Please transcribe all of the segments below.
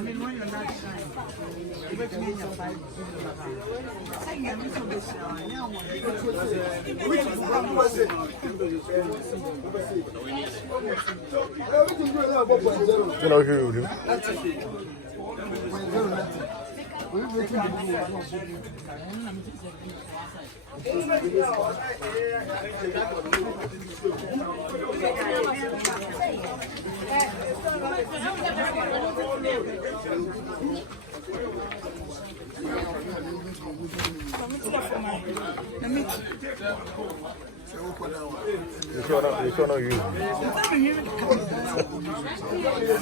mean, when you're not trying, you make me your 5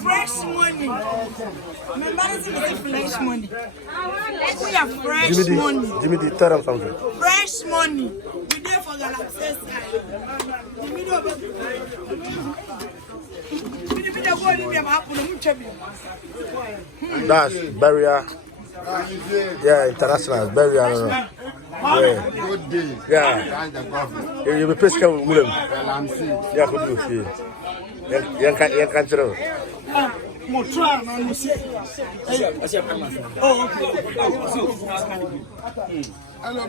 fresh money. Remember, it's fresh money. We have fresh money. Jimmy, tell them something. Fresh money. We there for the access. That's barrier. Yeah, international barrier. Yeah. Good day. Yeah. You be pesca with them. Yeah, good look here. You can't tell. Oh, okay. Hello,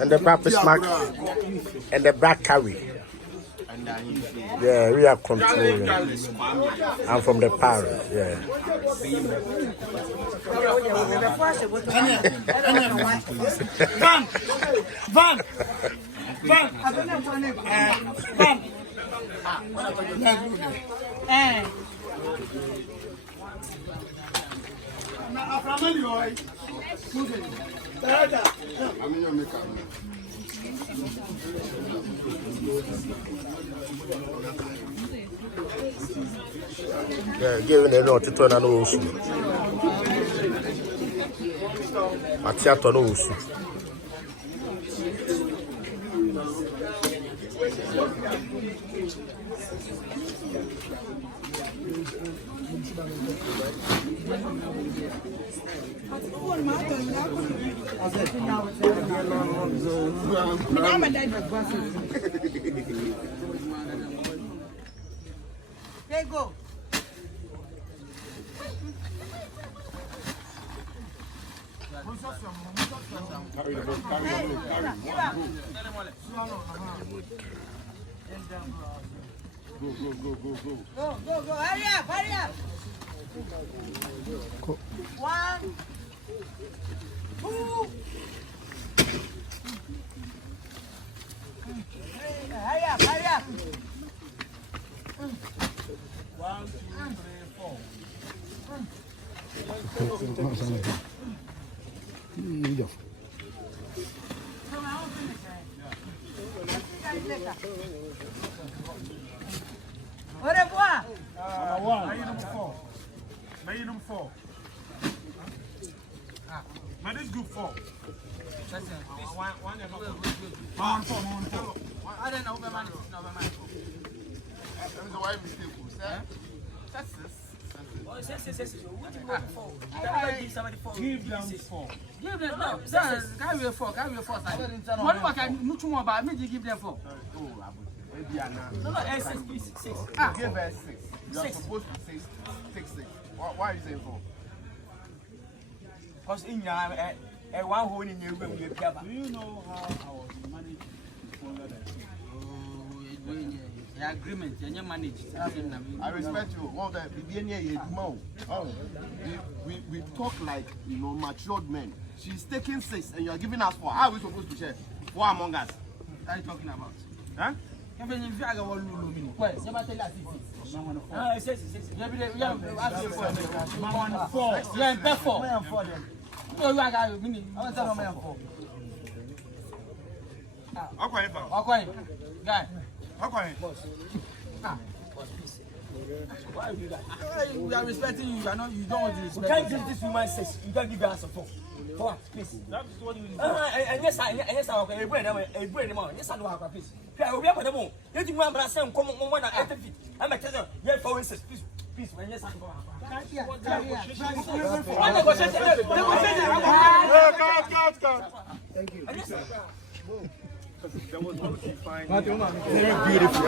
and the black smack and the black carry. Yeah, we are controlling. I'm from the Paris. Yeah. Van. Yeah, giving a note to turn an ocean. At Seattle Ocean. There you go. Go. Hurry up. Go. 1, 2. Hurry up. 1, 2, 3, 4. Au revoir. Number 4. Man, this group 4. One. I don't know, man. That was a white mistake. That's this. Oh, yes. Give them 4. Give them 4. Carry a 4. What can much more about me? Give them 4. No, 6. Give us 6. You are supposed to say 6. Why are you saying 4? Because in your one hole in your room, you have. Do you know how I was managed to follow that? The agreement, and you manage. I respect you. Well, we talk like matured men. She's taking 6 and you are giving us 4. How are we supposed to share 4 among us? What are you talking about? Huh? Why are you guys? We are respecting you. You don't want to respect. You can't give this woman 6. You can't give her support. For what? Please. That's what you need. And yes, I a brain. Yes, I do have a piece. We are You think one brother come on at 8 feet? I'm a tell you, for instance, please, when you say, thank you. That was fine. Beautiful.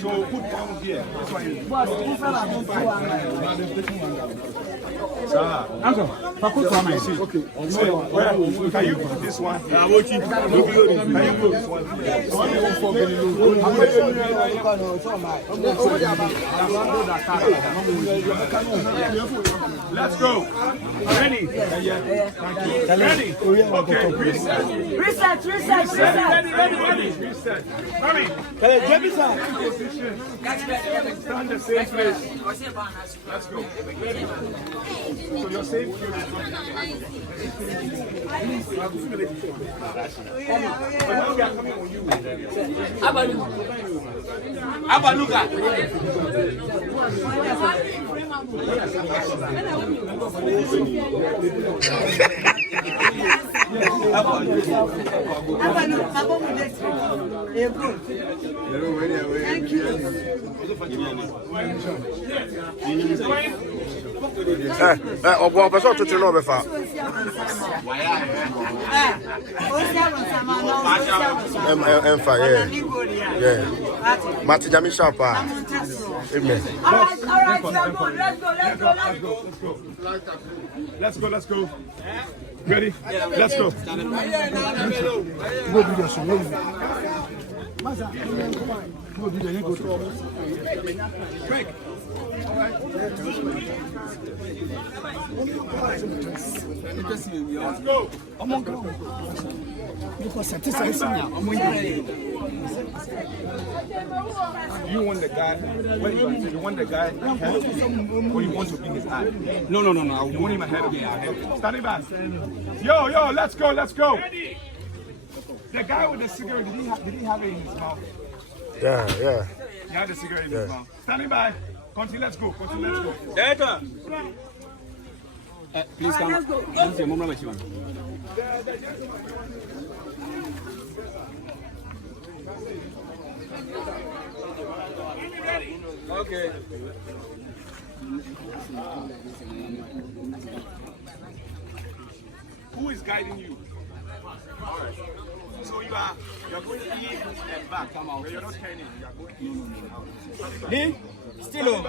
So put down here. Okay. Can you put this one? Can you put this one? Let's go. Ready? Ready? Okay. Reset. Ready. Reset. Hurry. Stand the same place. Let's go. So you're safe. Abaluka. Thank you. Person to know before. Yeah. Mati Jami Shapa. Amen. Let's go. Ready? Let's go. Let's go. You want the guy? What you want the guy ahead, or you want to be his eye? No. You want him ahead of me. Standing back. Yo, let's go. The guy with the cigarette, did he have it in his mouth? Yeah. He had the cigarette in his mouth. Standing by. Continue, let's go. Director. Please come. Let's go. Okay. Who is guiding you? All right. So you're going in and back. You're not turning. You're going in. Still.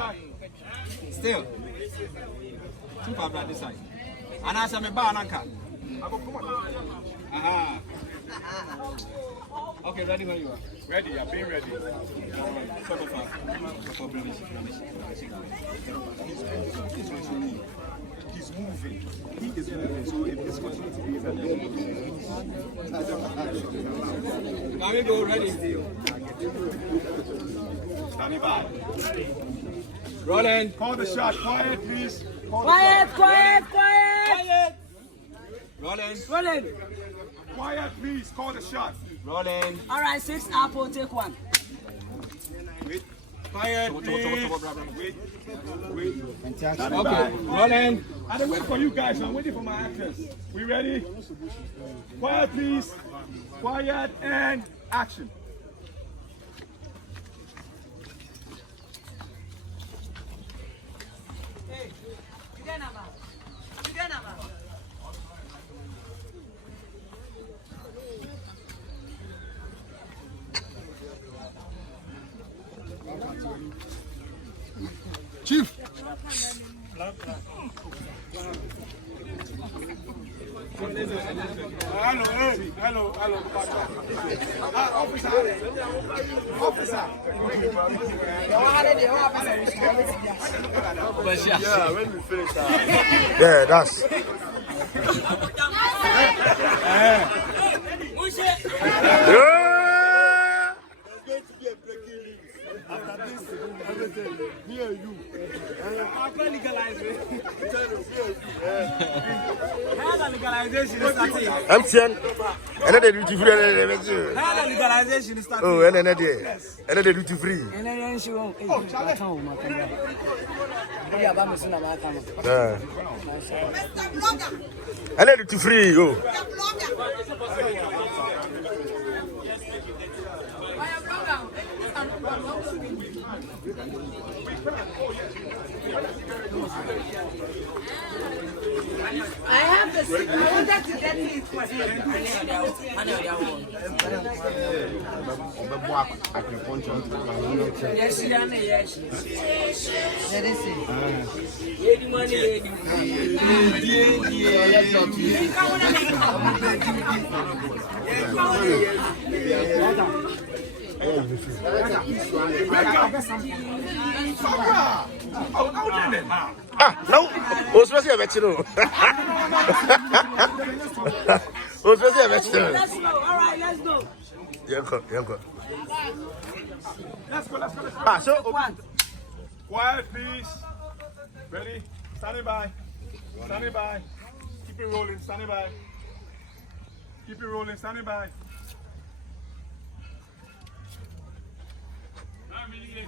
Too far by this side. And as I'm a bar, Nanka. Okay, ready when you are. Ready, I've been ready. He's moving. He is moving. So if this continues to be Can we go ready? Standing by. Rolling. Call the shot. Quiet, please. Quiet. Rolling. Quiet, please. Call the shot. Rolling. All right, 6 apple, take 1. Wait. Quiet, please. Wait. Okay. Rolling. I don't wait for you guys. I'm waiting for my actors. We ready? Quiet, please. Quiet and action. Chief. Hello. Officer. Yeah, when we finish that. Yeah, that's. Yeah. There's going to be a breaking news. After this, everything, me and you. MTN, another duty free. Legalization is starting. Oh, another duty free. Another duty free. Oh. I have the stick. I wanted to get it for him. No, what's supposed to be you? What's supposed to be you? Let's go. All right, let's go. Yanko. Let's go. So Quiet, please. Ready? Standing by. Keep it rolling. Standing by.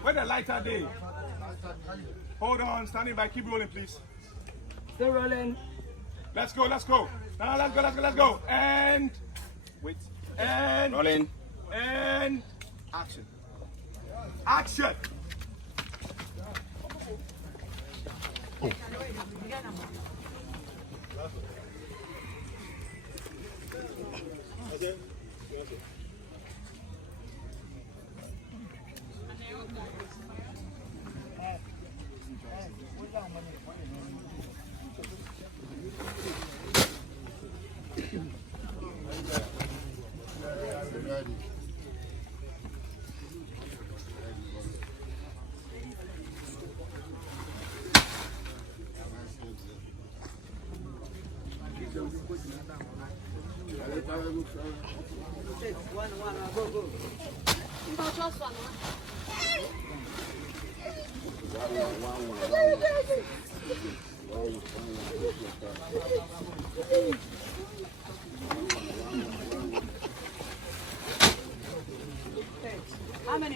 Where the lights are they? Hold on, standing by. Keep rolling, please. Still rolling. Let's go. Now let's go. And wait. And rolling. And action. oh. How many?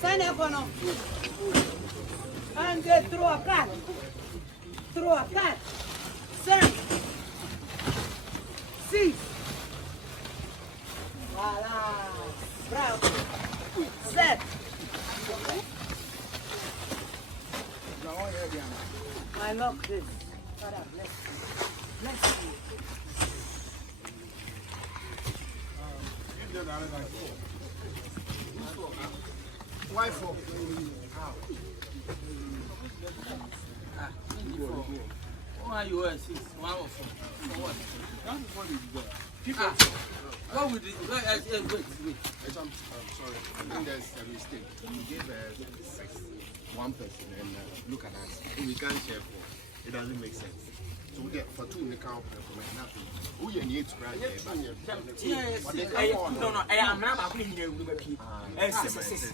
Sign up or no? And throw a card. Send. See. Voila. Bravo. Set. I lock this. Let's see. Why for? Why you are 6? 1 or 4? For what? What would it? Wait. I'm sorry. I think there's a mistake. You gave 6, 1 person, and look at us. We can't share 4. It doesn't make sense. So we get for 2 we can't recommend nothing. We need to write No, I am not going to be people. 6.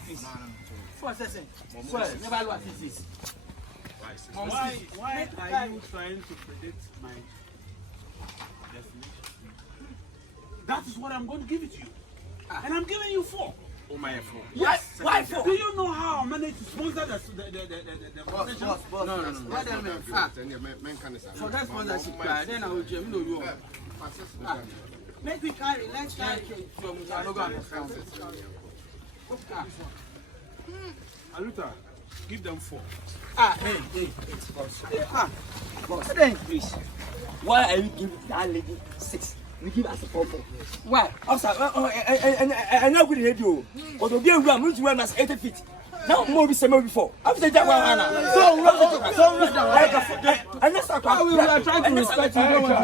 4 seconds. Never look at this. Why are you trying to predict my definition? That is what I'm going to give it to you. And I'm giving you 4. Oh my 4. Yes. Why 4? Do you know how I managed to sponsor the competition? No. So that's sponsorship. Then I will jam you. Make me carry. Let's carry. Aluta, give them 4. Hey. Boss, please. Why are you giving that lady 6? We give us a 4. Why? I know good radio. But the game we are moving to one as 80 feet. Now more before. After that one, unless I can. We are trying to respect you. Don't want to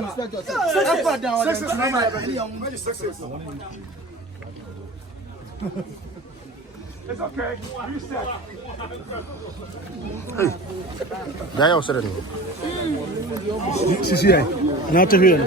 respect yourself. It's okay. Reset. Daya said it. Now to hear.